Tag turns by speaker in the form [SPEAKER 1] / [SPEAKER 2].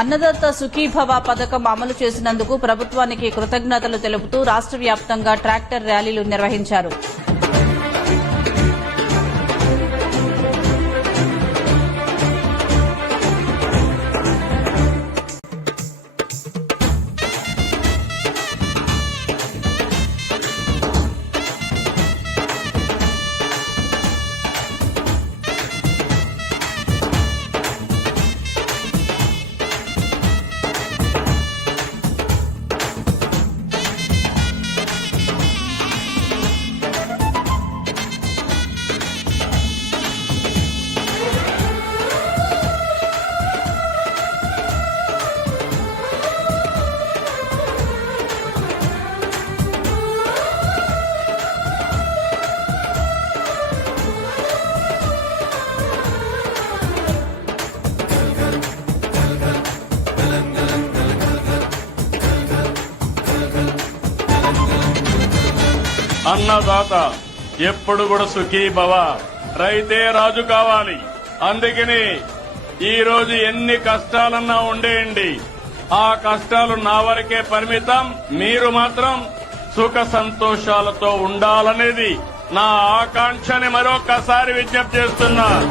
[SPEAKER 1] అన్నదాత సుఖీభవ పథకం అమలు చేసినందుకు ప్రభుత్వానికి కృతజ్ఞతలు తెలుపుతూ రాష్ట్ర వ్యాప్తంగా ట్రాక్టర్ ర్యాలీలు నిర్వహించారు.
[SPEAKER 2] అన్నదాత ఎప్పుడు కూడా సుఖీ భవ. రైతే రాజు కావాలి. అందుకని ఈ రోజు ఎన్ని కష్టాలన్నా ఉండేయండి. ఆ కష్టాలు నా వరకే పరిమితం. మీరు మాత్రం సుఖ సంతోషాలతో ఉండాలనేది నా ఆకాంక్షని మరొకసారి విజ్ఞప్తి చేస్తున్నా.